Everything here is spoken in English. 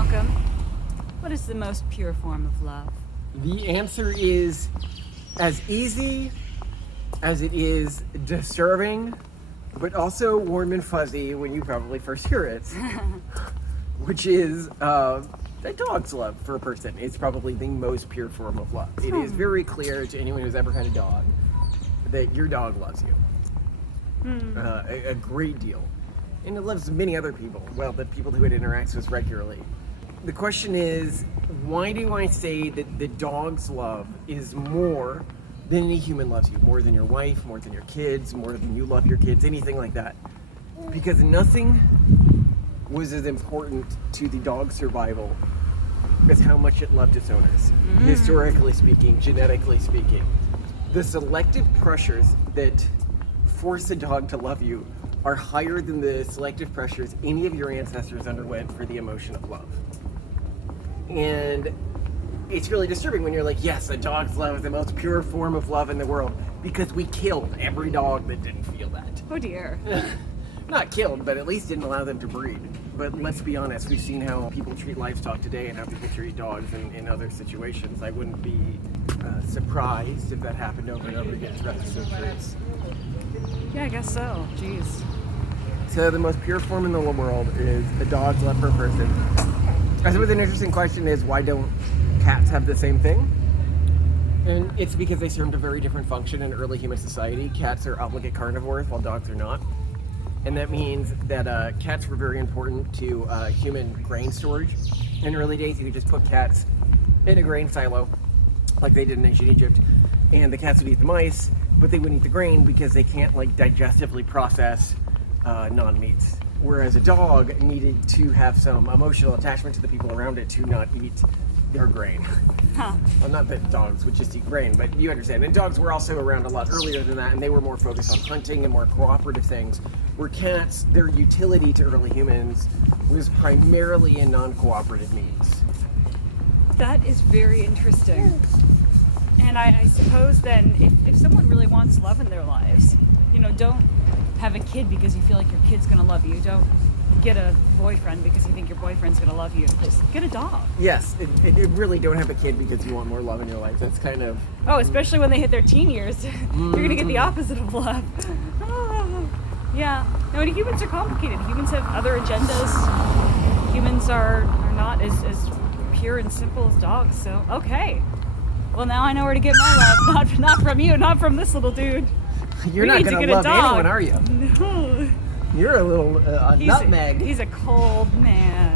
Malcolm, what is the most pure form of love? The answer is as easy as it is disturbing, but also warm and fuzzy when you probably first hear it, which is a dog's love for a person. It's probably the most pure form of love. It is very clear to anyone who's ever had a dog that your dog loves you a great deal. And it loves many other people, well, the people who it interacts with regularly. The question is, why do I say that the dog's love is more than any human loves you? More than your wife, more than your kids, more than you love your kids, anything like that. Because nothing was as important to the dog's survival as how much it loved its owners. Historically speaking, genetically speaking. The selective pressures that force a dog to love you are higher than the selective pressures any of your ancestors underwent for the emotion of love. And it's really disturbing when you're like, yes, a dog's love is the most pure form of love in the world, because we killed every dog that didn't feel that. Oh dear. Not killed, but at least didn't allow them to breed. But let's be honest, we've seen how people treat livestock today and how people treat dogs in other situations. I wouldn't be surprised if that happened over and over again throughout the centuries. Yeah, I guess so. Jeez. So the most pure form in the world is a dog's love for a person. I suppose an interesting question is, why don't cats have the same thing? And it's because they served a very different function in early human society. Cats are obligate carnivores while dogs are not. And that means that cats were very important to human grain storage. In early days, you could just put cats in a grain silo, like they did in ancient Egypt, and the cats would eat the mice, but they wouldn't eat the grain because they can't digestively process non-meats. Whereas a dog needed to have some emotional attachment to the people around it to not eat their grain. Huh. Well, not that dogs would just eat grain, but you understand. And dogs were also around a lot earlier than that, and they were more focused on hunting and more cooperative things. Where cats, their utility to early humans was primarily in non-cooperative means. That is very interesting. And I suppose then, if someone really wants love in their lives, don't have a kid because you feel like your kid's gonna love you. Don't get a boyfriend because you think your boyfriend's gonna love you. Just get a dog. Yes, it really don't have a kid because you want more love in your life. That's kind of... Oh, especially when they hit their teen years. You're gonna get the opposite of love. Yeah. No, and humans are complicated. Humans have other agendas. Humans are not as pure and simple as dogs. So, okay. Well, now I know where to get my love. Not from you, not from this little dude. You're not going to love anyone, are you? No. You're a little nutmeg. He's a cold man.